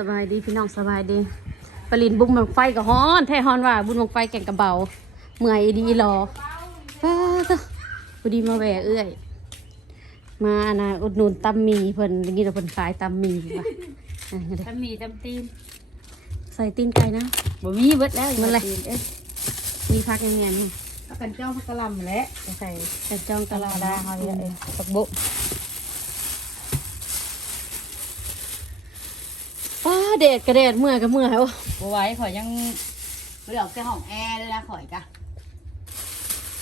สบายดีพี่น้องสบายดีปลินบุ้งบังไฟกับฮ้อนแท้ฮ้อนว่าบุญบังไฟแก่งกระเบาเมื่อยดีรอป้าตะพอดีมาแหวะเอื้อย มาอันนะอุดหนุนตำหมี่เพิ่นได้ยินว่าเพิ่นขายตำหมี่ว่ะอะเดี๋ยวตำหมีตำตีนใส่ตีนไก่นะบ่มีเบิดแล้วมันเลยตีนเอ๊ะมีพักยังไงนี่เอากันจ้องพักกะหลำแหละจะใส่แต่จ้องตธรรลามดดาเขาเนี่ยเองผักบุ้ ป้าเดดกระเดดเมื่อยกับเมื่อยโอ้บัวไหว้ข่อยยังเหลือแค่ห้องแอร์เลยนะข่อยกะ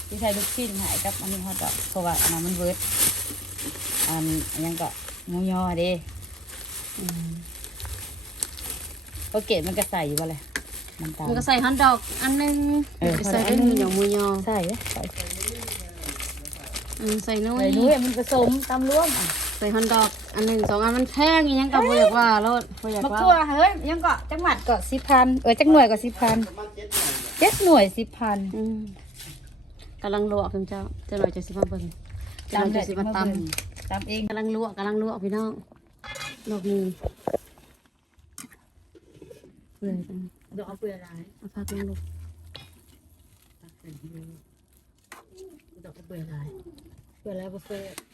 ที่ใส่ลูกชิ้นหายกับอันนี้ฮอตดอกเพราะว่าอันนั้นมันเบิดอันอันยังก็หมูยอเด้โอเคมันก็ใส่อยู่บ่เลยน้ำตาลมันก็ใส่ฮันดอกอันหนึงเออใส่อัได้นหนึ่งหมูหยองหมูยอใส่เด้ใส่อืมใส่น้อยใส่ด้วยมันผสมตำร่วมอะ ใส่ฮันดอกอันหนึ่งสองอันมันแพงอีหยังกับบ่อยากว่าแล้วบ่อยากมักว่าทั่วเฮ้ยยังก็จังหวัดก็สิบพันเออจังหน่วยก็สิบพันเจ็ดหน่วยสิบพันอืมกำลังลวกคุณเจ้าเจะหน่อยจะสิมาเบิ่งเจะหน่อยจะสิมาตตำเองำกำลังลวกกำลังลวกพี่น้องลวกนี่เปื่อยจังดอกเอาเปลือกอะไรเอาพักลงลูกดอกเอาเปลือกอะไรเปลือกอะไรบุฟเฟ่ต์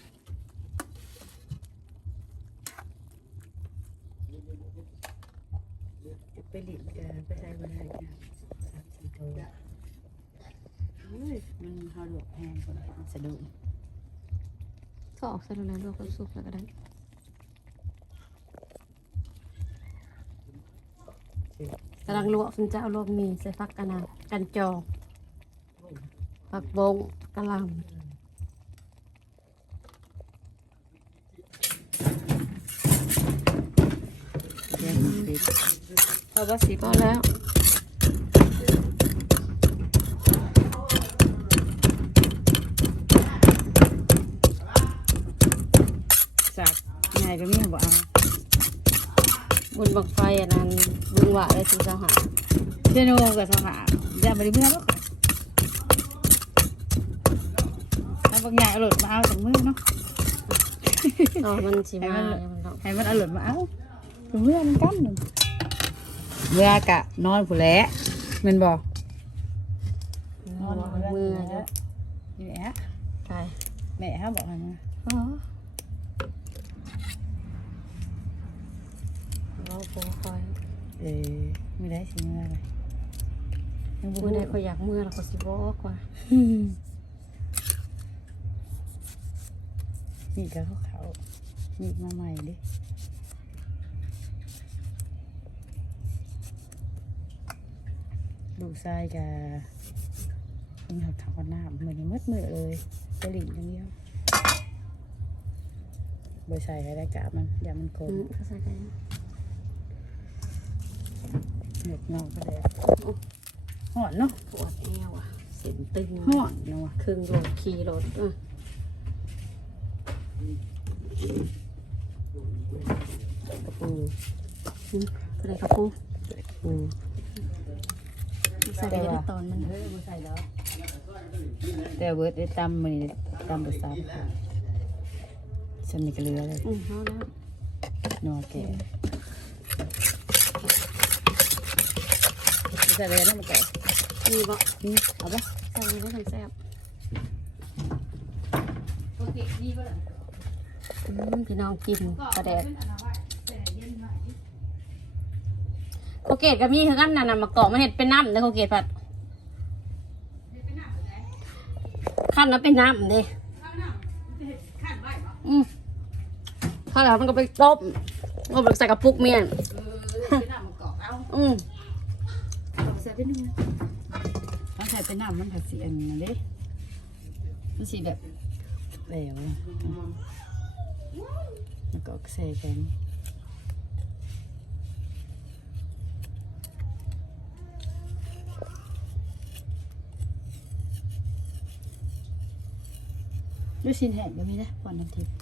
ไปหลิกันไปใส่บันไดกันสามสี่ตัวเฮ้ยมันเขาดอกแพงกว่าสะดุ้งก็ออกส่ลงในลวกกับซุปแล้วก็ได้กำลังลวกคุณเจ้าลวกมีใส่ฟักกันนะกันจองผักบงกะหล่ำ เดี๋ยวสิบเพราะว่าสิบพอแล้วสักไงก็มีบอกเอาบนบักไฟอันนั้นบึงหวะเลยสิเจ้าหาเจโนกับสหาอย่าไปเมื่อหรอกถ้าบางอย่างเอาหลุดมาเอาจากมือเนาะอ๋อมันสิมาให้มันมันเนาะให้มันเอาหลุดมาเอาจากมือมันกันหนึ่ง เมื่อกะนอนผู้แหล้วแมันบอกนอนผู้แลมือเจ้านี่แหละใช่แม่ฮะบอกให้มาอ๋อเราโปคอยเออไม่ได้สิเมื่อไรยังบ่มือรู้ใดคอยอยากมือเราก็สิบอกว่านี่ก็เขาเขานี่มาใหม่ดิ ดูทรายกับนี่เขาเขากันหน้าเหมือนมืดมืดเลยจะหลินอย่างเดียวบใส่อะไรกะมันอย่ามันโคอืมมเขาใส่ได้เหน็บเงาก็ได้หอนเนาะปวดแอวอะเส้นตึงหอนเนาะครึ่งโลดขี่รถเออกกระปูอืมก็ได้กระปูปู ใส่ไปได้ตอนมันเฮ้ยบใส่แล้วแต่เบิร์ดได้ตำมันตำบะซับฉันมีกระเลือเลยอืมเอาแล้วนอแก่ใส่เลยนะมันแก่มีบ่นี่เอาปะใส่ไปได้ทั้งแซ่บโอเคนี่ปะล่ะอืมพี่น้องกินกระแดด โคเกตก็มีคือกันน่ะนะมะกอกมันเห็ดเป็นน้ำเลยโคเกตผัดขั้นแล้วเป็นน้ำเด้อืมถ้าแล้วมันก็ไปต้มก็ไปใส่กระปุกเมียนอืมใส่เป็นน้ำมันใส่เป็นน้ำมันผัดสีอันนั้นเด้มันสีแบบแหลวมันก็ใส่กัน ลูกชิ้นแห้งก็มีนะวันน้ำทิพย์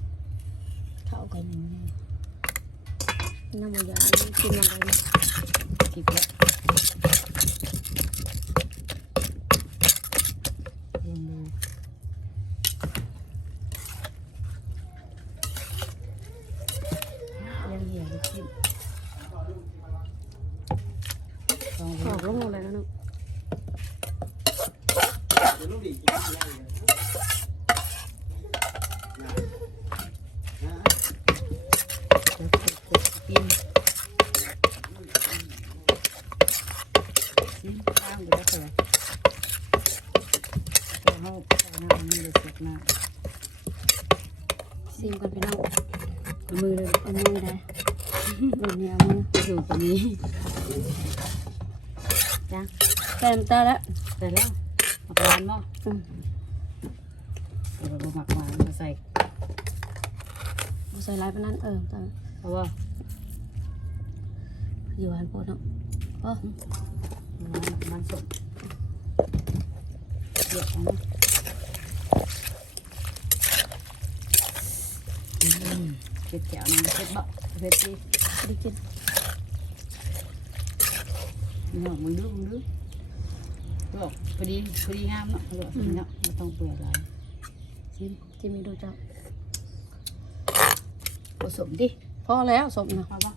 เข้ากันอย่างนี้น้ำมันยากินมันเลยแล้วลองดูยังเหี่ยวลูกชิ้น เอามือ อยู่ตรง นี้จ้ะแต้มตาแล้วแต่แล้วหมักหวานบ่อืมเออบ่หมักหวานมาใส่บ่ใส่ลายปานนั้นเออตาเพราะว่าอยู่หันโพดเนาะอ๋อมันสดเดี๋ยวนะอืมเผ็ดแก้วนึงเผ็ดบ่เผ็ดดีบ่ได้กิน เนาะมึงดูมึงดูลวกพอดีพอดีงามเนาะลวกพอดีเนาะไม่ต้องเปื่อยหลายชิมกินไม่ดูเจ้าผสมดิพอแล้วสมนะพอปะ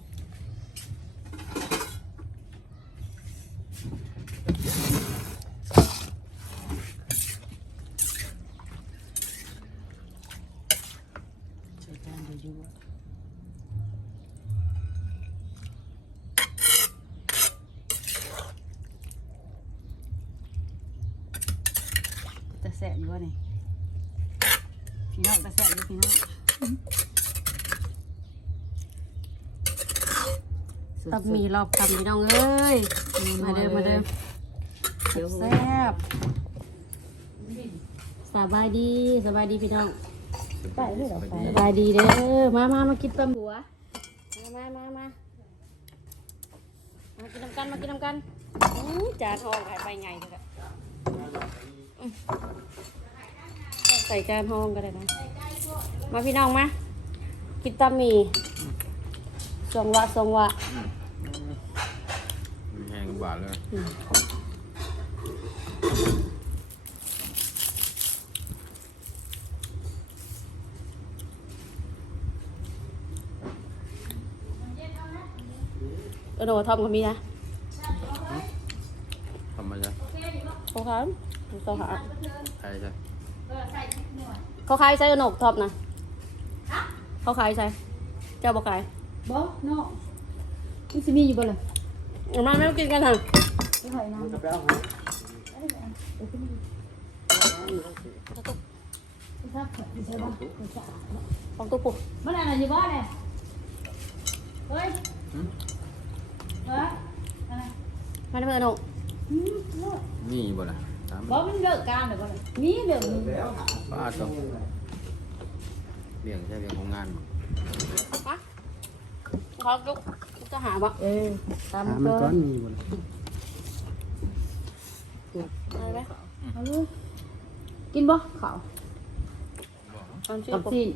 ใส่จานเดี๋ยวอยู่จะแสบอยู่วะนี่พี่น้องจะแสบอยู่พี่น้อง ตับหมีรอบคำพี่น้องเอ้ย มาเด้อมาเด้อเดี๋ยวแซ่บสบายดีสบายดีพี่น้องไปเลยเหรอไปสบายดีเด้อมามามากินตำหัว มามามามามากินน้ำกันมากินน้ำกันอื้อจานทองขายไปไงเลยอะอื้อใส่จานทองก็ได้นะ มาพี่น้องมากินตำหมี่สองวะสองวะแห้งบาทเลยเออโนทอมก็มีนะทำมาจ้ะเขาขายเขาขายใช่จ้ะเขาขายใส่เออโนทอมนะ เขาขายใส่เจ้าบอกขายบ่เนาะมันสิมีอยู่บ่ล่ะเอามาไม่ต้องกินกันค่ะไม่ค่อยน้ำของตุ๊กปุ๊กมันอะไรอยู่บ่เนี่ยเฮ้ยเฮ้ยอะไรมาได้เพื่อนโนอืมโลดนี่บ่ล่ะตามบ่มันเลิกการหรือบ่ล่ะมีเลิกมีป้าต้อง เลี้ยงใช่เลี้ยงของงานบ่มาเขาลุกจะหาบ่เออตามถามมัมันนก่ก้ออนนมีบ่ล่ะได้ไหมเอาลูกกินบ่ข้าวตอนชื่อกับปุ๊กซีน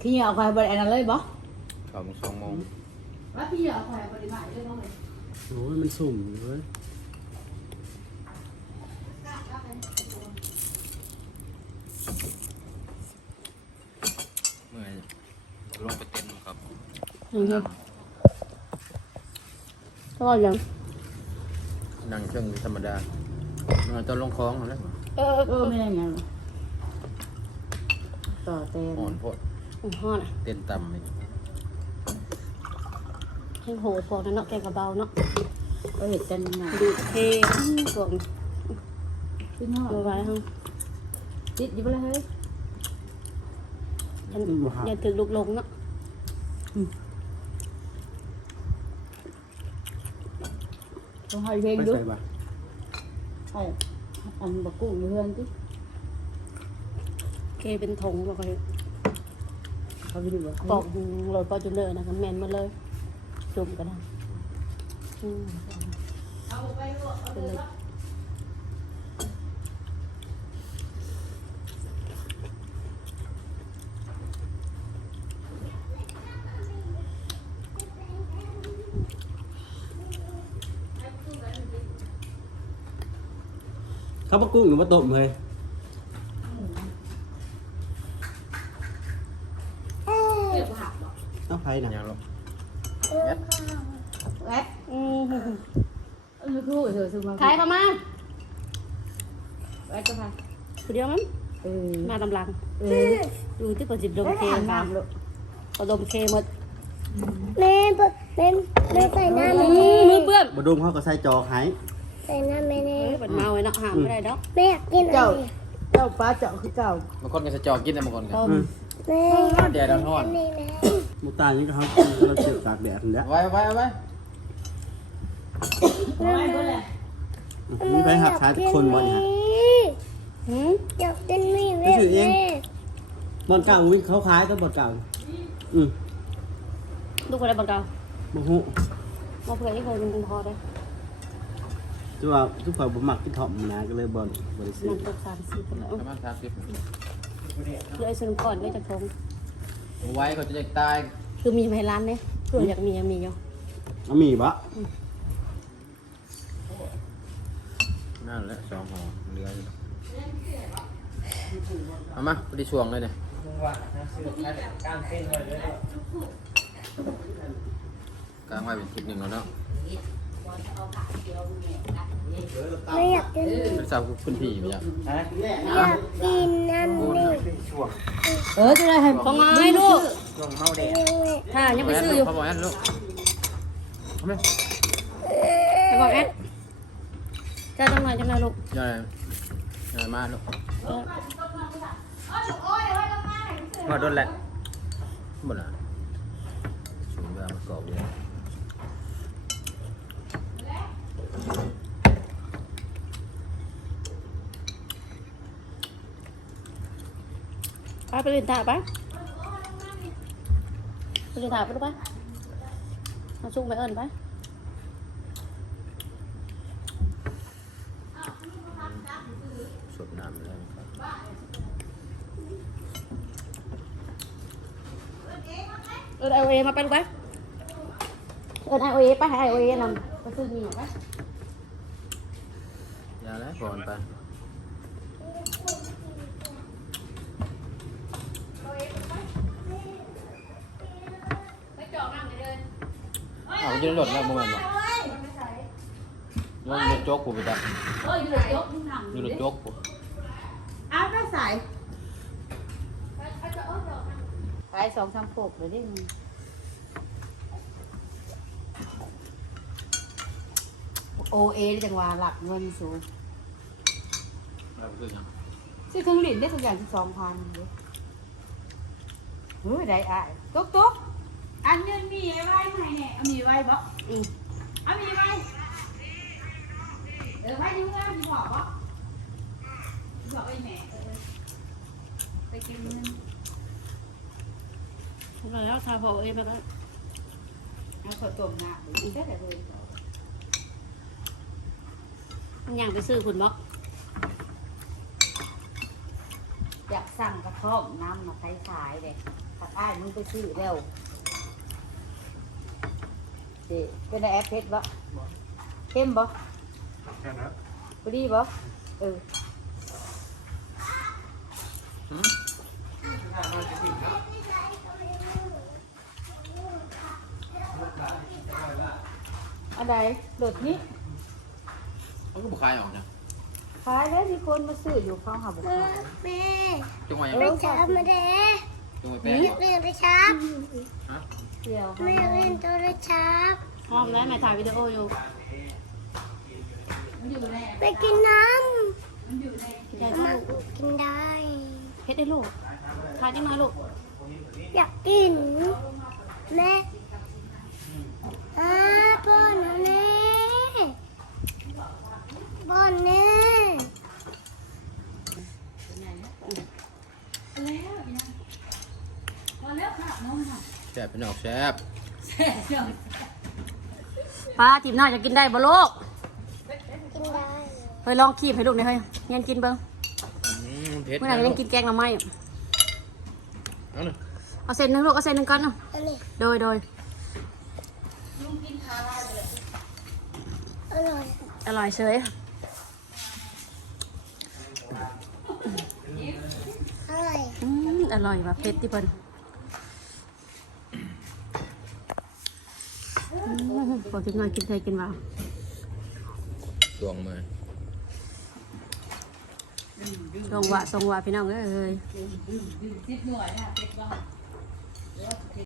ขี้เหนียวควายบ่ได้อันนั้นเลยบ่เข้าโมงสองโมง ว่าขี้เหนียวควายบ่ได้หมายเลยบ่เลย โอ้ยมันสุ่มอยู่เว้ย เมื่อยลงไปเต้นครับ อย่างเงี้ยก็ยังนั่งเครื่องธรรมดาเราจะลงคลองแล้วเออเออไม่ได้ไงล่ะต่อเต้นอ่อนโพดอืมห่อนอะเต้นต่ำนี่ให้โหดพวกนั้นเนาะแกงกระเบาเนาะก็เห็ดกันมาดูเท่พวกนี้ขึ้นห้องมาไว้ห้องติดอยู่บ่เลยเฮ้ยยันยันถึงลุกลงเนาะ ต้องให้เพลงไปดูใส่บ่ให้อันบักกุ้งอยู่เฮือนติเคเป็นถงบอกเลยเขาไปดูว่าปอกโรยปอจุนเนอร์นะครับแมนมาเลยจุ่มก็ได้อืมเป็นเลย เขาปะกุ้งหรือว่าต้มเลยเอาไผน่ะยังลงแอ๊ะอืมเออคือเธอซื้อมาขายเข้ามาแอ๊ะก็พาผู้เดียวมั้งเออมาตำลังเออดูที่เปิดจิบดมเคทานค่ะน้ำลูกเอาดมเคหมดแม่เปิดแม่แม่ใส่หน้าอืแม่มมือเปื้อนบ่ดมเขาก็ใส่จอกให้ใส่หน้าแม่แน่เฮ้ยเปิดเมาไว้เนาะห้ามไม่ได้ดอกแม่อยากกินอะไรเจ้า เจ้าป้าเจ้าคือเจ้าบางคนก็จะจอกินนะบางคนก็ต้มแม่แดดร้อนนี่นะหมูตานี่ก็ครับเราเจ็บตากแดดนี่แหละๆไว้ไว้ไว้มีไปหักขาทุกคนบ่นี่ฮะหืมอยากกินหมีไปแม่ถือเองแม่บอลเก่าวิ่งเขาขายก็บอลเก่าอืมลูกอะไรบังเกาบ่ฮู้มาเผื่อที่เคยมันพอได้ จังว่าทุกคนบ่มักกินถ่อมนะก็เลยบ่บ่ได้ซื้มัอนตกสามสี่คนแล้วประมาณสามสิบคือไอ้ส่วนก่อนก็จะทงไว้เขาจะได้ตายคือมีไพร้านเนี่ยเพื่ออยากมียังมีอยู่เอามีบ่นั่นแหละสองห่อเหลืออยู่เอามาพอดีช่วงเลยเนี่ยกลางไว้เป็นคลิปหนึ่งแล้วเนาะ ไม่อยากกินเป็นสาวคุณพี่ไหมจ๊ะอยากกินนั่นนี่เออจะได้ให้ของไอ้ลูกยังไงค่ะยังไปซื้ออยู่เขาบอกงั้นลูกเอาไหมไปบอกแอดจะจังหน่อยจังหน่อยลูกยังไงยังไงมาลูกมาโดนแหละหมดละสูงแบบกรอบเลย ไปไปเรียนถ่าไปไปเรียนถ่าไปลูกไปมาชุ่มไปเอิญไปสดน้ำเลยครับเอิญไอโอเอมาไปลูกไปเอิญไอโอเอไปให้ไอโอเอนำไปซื้อมีห น่อยไปยาแล้วก่อนไปอ้าวยืนรถแล้วบ่แม่นบ่ยืนรถโจ๊กกูไปจ้ะยืนรถโจ๊กกูอ้าวได้สายขายสองสามโขกเลยดิโอเอจังหวะหลักเงินสูง แล้วคือหยังซื้อเครื่องดื่มได้ทุกอย่างที่สองพันเลยเฮ้ยได้อะตุ๊กตุ๊กอันเงินมีไอ้ไว้ไหนเนี่ยเอามีไว้บ่อืมเอามีไว้เออไว้ยุ่งแล้วมีบอกบ่บอกไอ้แม่เออไปกินเงินแล้วทาพอเอมาก็เอาข้าวต้มน้ำอีกได้เลยย่างไปซื้อคุณบอก อยาก สั่งกระท่อมน้ำมาขายขายเลยถ้าอ้ายมึงไปซื้อเร็วเจ๊เป็นไงแอปเพชรบ่เข้มบ่พอดีบ่เออหืมอะไรโดดนี้เขาก็บ่คายออกนะ ขายแล้วมีคนมาซื้ออยู่ข้างหาบุกแม่ขายแม่จังหวะยังไปจับมาเด้จังหวะแป้งแม่ไปจับฮะเดียวแม่เล่นโทรศัพท์หอมแล้วแม่ถ่ายวิดีโออยู่ไปกินน้ยายำมันกินได้เพชรได้ลูกถ่ายจังหน่อยลูก อยากกินแม่อ่าป้อนหนูแน่ป้อนแน่ แซ่บเป็นออกแซ่บป้าทีมหน้าจะกินได้บ่ลูกกินได้เฮ้ยลองคีบให้ลูกหน่อยเฮ้ยเงี้ยกินเบิ้งอืมเผ็ดเมื่อไหร่จะยังกินแกงหน่อไม้อะเอาหน่อยเอาเส้นหนึงลูกเอาเส้นหนึงก่อนเนาะอันนี้โดยโดยอร่อยอร่อยเฉยอร่อยอืมอร่อยว่ะเผ็ดที่เพิ่น พอทีมงานกินไทยกินว่าดวงมือทรงวะทรงวะพี่น้องเอ้ย